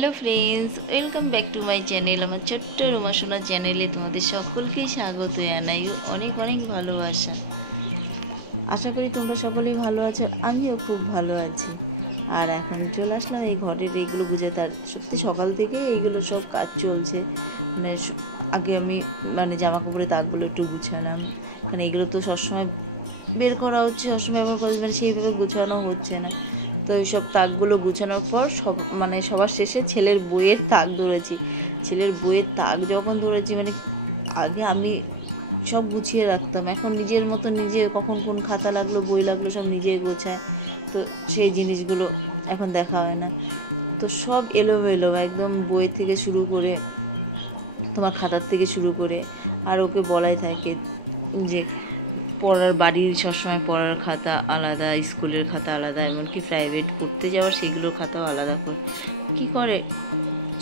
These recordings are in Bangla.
Hello friends, welcome back to my channel. আমার ছোট্ট রুমা সোনা চ্যানেলে তোমাদের সকলকেই স্বাগত জানাই, অনেক অনেক ভালোবাসা। আশা করি তোমরা সকলেই ভালো আছো, আমিও খুব ভালো আছি। আর এখন চলে আসলাম এই ঘরের এইগুলো গুছাতে। আর সত্যি সকাল থেকে এইগুলো সব কাজ চলছে। মানে আগে আমি জামা কাপড়ের তাকগুলো একটু গুছালাম, কারণ এইগুলো তো সবসময় বের করা হচ্ছে, সবসময় ব্যবহার করা সেইভাবে গুছানো হচ্ছে না। তো এইসব তাকগুলো গুছানোর পর সবার শেষে ছেলের বইয়ের তাক ধরেছি। ছেলের বইয়ের তাক যখন ধরেছি, আগে আমি সব গুছিয়ে রাখতাম, এখন নিজের মতো নিজে কখন কোন খাতা লাগলো বই লাগলো সব নিজে গোছায়। তো সেই জিনিসগুলো এখন দেখা হয় না। তো সব এলোমেলো, একদম বই থেকে শুরু করে তোমার খাতার থেকে শুরু করে। আর ওকে বলাই থাকে যে পড়ার, বাড়ির সবসময় পড়ার খাতা আলাদা, স্কুলের খাতা আলাদা, এমনকি প্রাইভেট পড়তে যাওয়ার সেগুলোর খাতাও আলাদা করে কী করে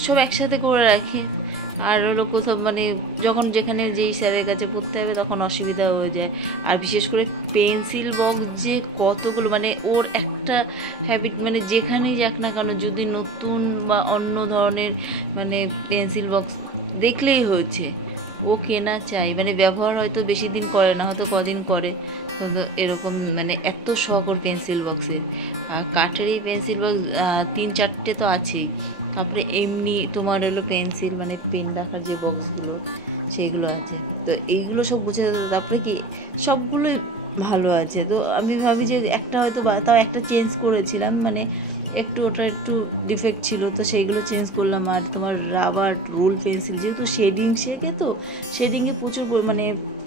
সব একসাথে করে রাখে। আর হলো কোথাও যখন যেখানে যেই স্যারের কাছে পড়তে হবে তখন অসুবিধা হয়ে যায়। আর বিশেষ করে পেন্সিল বক্স যে কতগুলো, ওর একটা হ্যাবিট, যেখানেই যাক না কেন যদি নতুন বা অন্য ধরনের পেন্সিল বক্স দেখলেই হয়েছে ও কেনা চাই। ব্যবহার হয়তো বেশি দিন করে না, হয়তো কদিন করে, কিন্তু এরকম এত শখ ওর পেন্সিল বক্সের। আর কাঠের এই পেন্সিল বক্স 3-4টে তো আছেই। তারপরে এমনি তোমার হলো পেন্সিল পেন রাখার যে বক্সগুলো সেইগুলো আছে। তো এইগুলো সব বুঝে, তারপরে কি সবগুলোই ভালো আছে। তো আমি ভাবি যে একটা হয়তো তাও একটা চেঞ্জ করেছিলাম, একটু ওটা একটু ডিফেক্ট ছিল, তো সেইগুলো চেঞ্জ করলাম। আর তোমার রাবার রুল পেন্সিল, যেহেতু শেডিং শেখে, তো শেডিংয়ে প্রচুর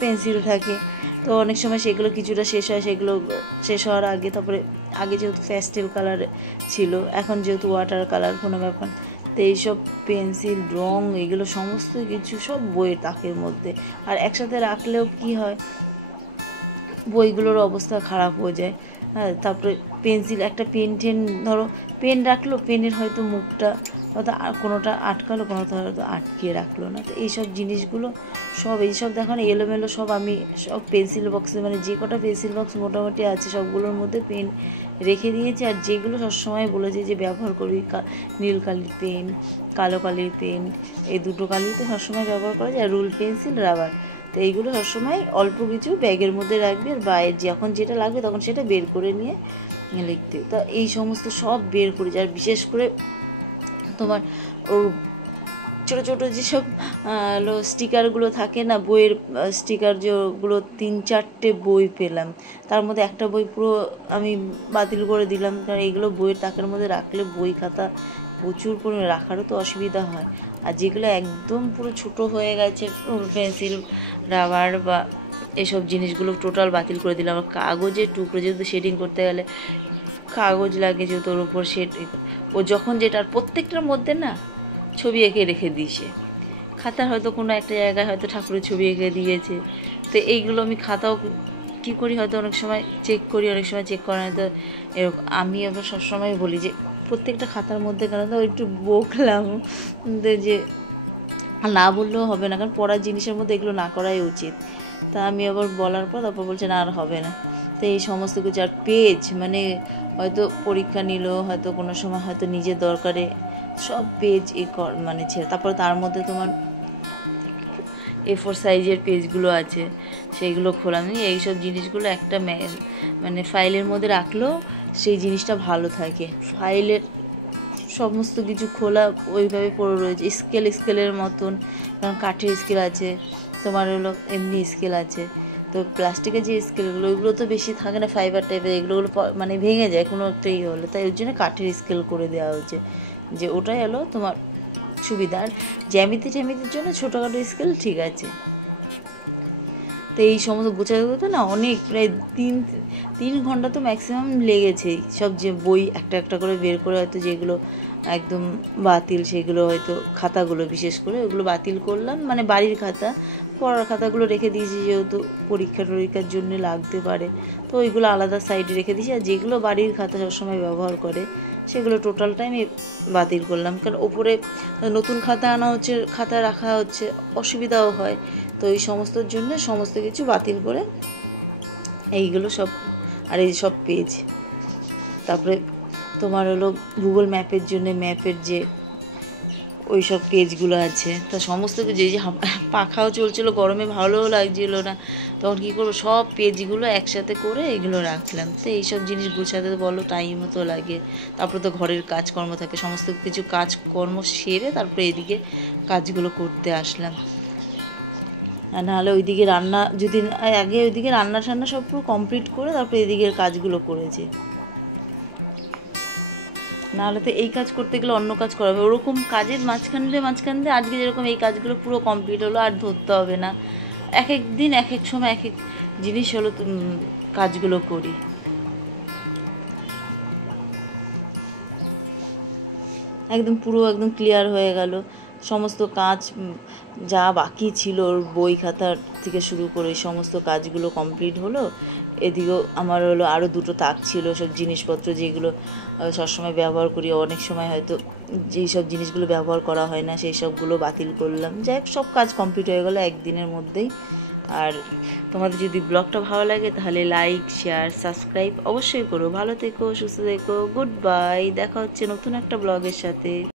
পেন্সিল থাকে। তো অনেক সময় সেগুলো কিছুটা শেষ হয়, সেগুলো শেষ হওয়ার আগে তারপরে আগে যেহেতু প্যাস্টেল কালার ছিল, এখন যেহেতু ওয়াটার কালার, কোনো ব্যাপার। তো এইসব পেন্সিল, রং, এগুলো সমস্ত কিছু সব বইয়ের তাকের মধ্যে। আর একসাথে রাখলেও কি হয়, বইগুলোর অবস্থা খারাপ হয়ে যায়। হ্যাঁ, তারপরে পেন্সিল, একটা পেন ধরো পেন রাখলো, পেনের হয়তো মুখটা হয়তো কোনোটা আটকালো, কোনোটা হয়তো আটকিয়ে রাখলো না। তো এইসব জিনিসগুলো সব, এইসব দেখো না এলোমেলো সব, আমি সব পেন্সিল বক্সে যে কটা পেন্সিল বক্স মোটামুটি আছে সবগুলোর মধ্যে পেন রেখে দিয়েছি। আর যেগুলো সবসময় বলেছি যে ব্যবহার করি, নীল কালির পেন, কালো কালির পেন, এই দুটো কালি তো সবসময় ব্যবহার করা যায়, রুল পেন্সিল, রাবার। তো এইগুলো সবসময় অল্প কিছু ব্যাগের মধ্যে রাখবে, আর বাইরে যখন যেটা লাগবে তখন সেটা বের করে নিয়ে লিখতে। তো এই সমস্ত সব বের করে যায়। আর বিশেষ করে তোমার ওর ছোটো ছোটো যেসব স্টিকারগুলো থাকে না, বইয়ের স্টিকার, যেগুলো 3-4টে বই পেলাম, তার মধ্যে একটা বই পুরো আমি বাতিল করে দিলাম, কারণ এইগুলো বইয়ের তাকের মধ্যে রাখলে বই খাতা প্রচুর পরিমাণে রাখারও তো অসুবিধা হয়। আর যেগুলো একদম পুরো ছোটো হয়ে গেছে, পেন্সিল, রাবার বা এসব জিনিসগুলো টোটাল বাতিল করে দিলাম। আর কাগজের টুকরো, যেহেতু শেডিং করতে গেলে কাগজ লাগে, যেহেতু ওর উপর ও যখন যেটার প্রত্যেকটার মধ্যে না ছবি এঁকে রেখে দিয়েছে। খাতার হয়তো কোনো একটা জায়গায় হয়তো ঠাকুরের ছবি এঁকে দিয়েছে। তো এইগুলো আমি খাতাও কী করি, হয়তো অনেক সময় চেক করি, অনেক সময় চেক করা হয়। তো এরকম আমি আবার সবসময় বলি যে প্রত্যেকটা খাতার মধ্যে কেন, তো একটু বকলাম যে না বললেও হবে না, কারণ পড়ার জিনিসের মধ্যে এগুলো না করাই উচিত। তা আমি আবার বলার পর তারপর বলছে না, আর হবে না। তো এই সমস্ত কিছু। আর পেজ, হয়তো পরীক্ষা নিল, হয়তো কোনো সময় হয়তো নিজের দরকারে সব পেজ ছেড়ে, তারপরে তার মধ্যে তোমার A4 সাইজের পেজগুলো আছে, সেইগুলো খোলাম। এইসব জিনিসগুলো একটা ফাইলের মধ্যে রাখলেও সেই জিনিসটা ভালো থাকে। ফাইলের সমস্ত কিছু খোলা ওইভাবে পড়ে রয়েছে, স্কেলের মতন, কারণ কাঠের স্কেল আছে, তোমার হলো এমনি স্কেল আছে। তো প্লাস্টিকের যে স্কেলগুলো, ওইগুলো তো বেশি থাকে না, ফাইবার টাইপের, এগুলো ভেঙে যায় কোনো একটা হলে, তাই ওই জন্য কাঠের স্কেল করে দেওয়া হয়েছে, যে ওটাই হলো তোমার সুবিধার। জ্যামিতির জন্য ছোটোখাটো স্কেল ঠিক আছে। তো এই সমস্ত গোছাতে না অনেক, প্রায় 3 ঘন্টা তো ম্যাক্সিমাম লেগেছেই। সব যে বই একটা একটা করে বের করে, হয়তো যেগুলো একদম বাতিল সেগুলো, হয়তো খাতাগুলো বিশেষ করে ওগুলো বাতিল করলাম, বাড়ির খাতা, পড়ার খাতাগুলো রেখে দিয়েছি, যেহেতু পরীক্ষার জন্য লাগতে পারে, তো ওইগুলো আলাদা সাইডে রেখে দিয়েছি। আর যেগুলো বাড়ির খাতা সবসময় ব্যবহার করে সেগুলো টোটালটাই আমি বাতিল করলাম, কারণ ওপরে নতুন খাতা আনা হচ্ছে, খাতা রাখা হচ্ছে, অসুবিধাও হয়। তো এই সমস্তর জন্য সমস্ত কিছু বাতিল করে এইগুলো সব। আর এই সব তারপরে তোমার হলো গুগল ম্যাপের জন্য, ম্যাপের যে ওই সব পেজগুলো আছে। তা সমস্ত যে যে পাখাও চলছিল, গরমে ভালোও লাগছিল না, তখন কী করবো, সব পেজগুলো একসাথে করে এগুলো রাখলাম। তো এইসব জিনিস গুছাতে বলো টাইমও তো লাগে, তারপরে তো ঘরের কাজকর্ম থাকে, সমস্ত কিছু কাজকর্ম সেরে তারপরে এদিকে কাজগুলো করতে আসলাম। আর নাহলে ওইদিকে রান্না যদি আগে ওইদিকে রান্না টান্না সব পুরো কমপ্লিট করে তারপরে এদিকের কাজগুলো করেছি, নাহলে তো এই কাজ করতে গেলে অন্য কাজ করা হবে। ওরকম কাজের মাঝখান দিয়ে আজকে যেরকম এই কাজগুলো পুরো কমপ্লিট হলো, আর ধরতে হবে না। এক এক দিন এক এক সময় এক এক জিনিস হলো কাজগুলো করি। একদম পুরো একদম ক্লিয়ার হয়ে গেল সমস্ত কাজ, যা বাকি ছিল ওর বই খাতার থেকে শুরু করে সমস্ত কাজগুলো কমপ্লিট হলো। এদিকেও আমার হলো আরও দুটো তাক ছিল, সব জিনিসপত্র যেগুলো সবসময় ব্যবহার করি, অনেক সময় হয়তো যেই সব জিনিসগুলো ব্যবহার করা হয় না সেই সবগুলো বাতিল করলাম। যাই হোক, সব কাজ কমপ্লিট হয়ে গেলো একদিনের মধ্যেই। আর তোমাদের যদি ব্লগটা ভালো লাগে তাহলে লাইক, শেয়ার, সাবস্ক্রাইব অবশ্যই করো। ভালো থেকো, সুস্থ থেকো, গুড বাই। দেখা হচ্ছে নতুন একটা ব্লগের সাথে।